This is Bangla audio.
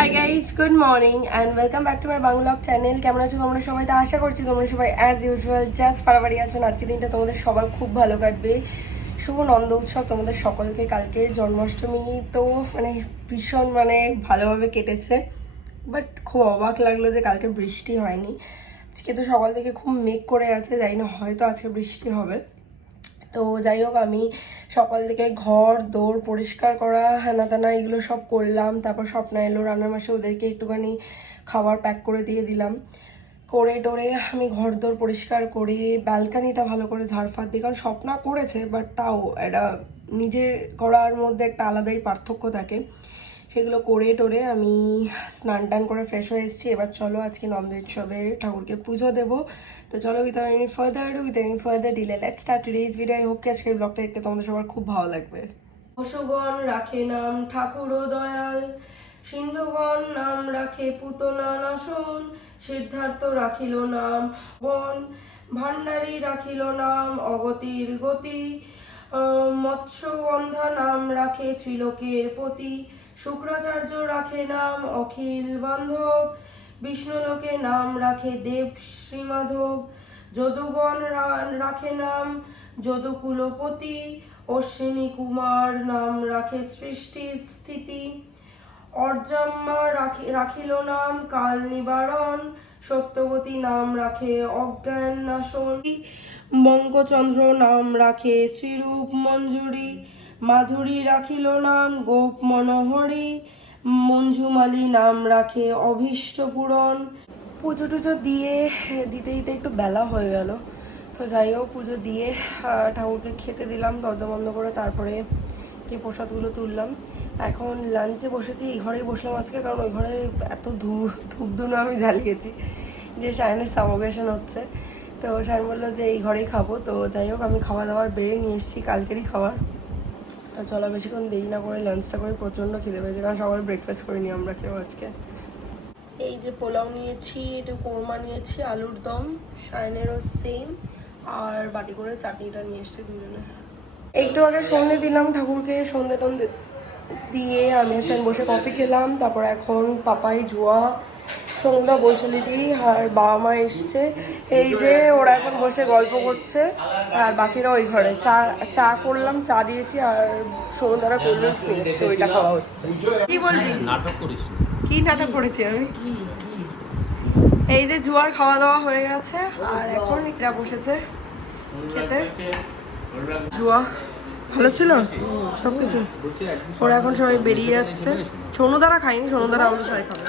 Hi guys, good morning and welcome back to my Bangla channel. কেমন আছো তোমরা সবাই? তো আশা করছি তোমরা সবাই অ্যাজ ইউজুয়াল জাস্ট ফাড়াফাড়ি আছো। আজকে দিনটা তোমাদের সবার খুব ভালো কাটবে। শুভ নন্দ উৎসব তোমাদের সকলকে। কালকে জন্মাষ্টমী তো ভীষণ ভালোভাবে কেটেছে, বাট খুব অবাক লাগলো যে কালকে বৃষ্টি হয়নি। আজকে তো সকাল থেকে খুব মেঘ করে আছে, জানি না হয়তো আজকে বৃষ্টি হবে। তো যাই হোক, আমি সকাল থেকে ঘর দৌড় পরিষ্কার করা হেনা তেনা এগুলো সব করলাম। তারপর স্বপ্না এলো, রান্নার মাসে ওদেরকে একটুখানি খাবার প্যাক করে দিয়ে দিলাম। করে টোরে আমি ঘর দৌড় পরিষ্কার করে ব্যালকানিটা ভালো করে ঝাড়ফাড় দিই, কারণ স্বপ্না করেছে, বাট তাও এটা নিজের করার মধ্যে একটা আলাদাই পার্থক্য থাকে। সেগুলো করে টোরে আমি স্নান টান করে ফ্রেশ হয়ে এসেছি। এবার চলো আজকে নন্দ উৎসবের ঠাকুরকে পুজো দেবো। তো চলো without any further delay let's start today's video. I hope কি আজকের ব্লগটা দেখতে তোমাদের সবার খুব ভালো লাগবে। পশুগণ রাখে নাম ঠাকুর দয়াল, সিন্ধুগণ নাম রাখে পুতনা নাশন, সিদ্ধার্থ রাখিল নাম বন, ভান্ডারী রাখিল নাম অগতির গতি, মৎস্যগন্ধা নাম রাখে ত্রিলোকের পতি, শুক্রাচার্য রাখে নাম অখিল বান্ধব, বিষ্ণুলোকে নাম রাখে দেব শ্রীমাধব, যদুগণ রাখে নাম যদুকুলপতি, অশ্বিনী কুমার নাম রাখে সৃষ্টি স্থিতি, অর্জাম্মা রাখিল নাম কাল নিবারণ, সত্যবতী নাম রাখে অজ্ঞান নাশন, বঙ্গচন্দ্র নাম রাখে শ্রীরূপ মঞ্জুরি, মাধুরী রাখিল নাম গোপ মনোহরি, মঞ্জুমালী নাম রাখে অভীষ্ট পূরণ। পুজো টুজো দিয়ে দিতে দিতে একটু বেলা হয়ে গেল। তো যাই হোক, পুজো দিয়ে ঠাকুরকে খেতে দিলাম দরজা বন্ধ করে। তারপরে গিয়ে প্রসাদগুলো তুললাম। এখন লাঞ্চে বসেছি, এই ঘরেই বসলাম আজকে, কারণ ওই ঘরে এত ধূপধুনো আমি জ্বালিয়েছি যে সায়নের সাবোকেশন হচ্ছে। তো সায়ন বললো যে এই ঘরেই খাবো। তো যাই হোক, আমি খাওয়া দাওয়ার বেড়ে নিয়ে এসেছি, কালকেরই খাবার। তো চলো বেশিক্ষণ দেরি না করে লাঞ্চটা করে, প্রচণ্ড খিদে পেয়েছে, কারণ সকালে ব্রেকফাস্ট করিনি আমরা কেউ আজকে। এই যে পোলাও নিয়েছি, একটু কোরমা নিয়েছি, আলুর দম, সায়নেরও সেম, আর বাটি করে চাটনিটা নিয়ে এসছি দুজনে। একটু আগে সন্ধে দিলাম ঠাকুরকে, সন্ধে টন্ধে দিয়ে আমি সায়ন বসে কফি খেলাম। তারপর এখন পাপাই জুয়া সন্ধ্যা বৈশালীদি আর বাবা মা এসছে। এই যে ওরা এখন বসে গল্প করছে, আর বাকিরা ওই ঘরে চা করলাম, চা দিয়েছি, আর সন্ধ্যারা কোল্ড ড্রিঙ্কস নিয়ে এসছে, ওইটা খাওয়া হচ্ছে। কি বলবি? নাটক করিস? কি নাটক করেছি আমি? এই যে জুয়ার খাওয়া দাওয়া হয়ে গেছে, আর এখন এরা বসেছে খেতে। জুয়া ভালো ছিল সবকিছু। ওরা এখন সবাই বেরিয়ে যাচ্ছে। সোনু দ্বারা খাইনি, সোনু দ্বারা আমাদের সবাই খাবে।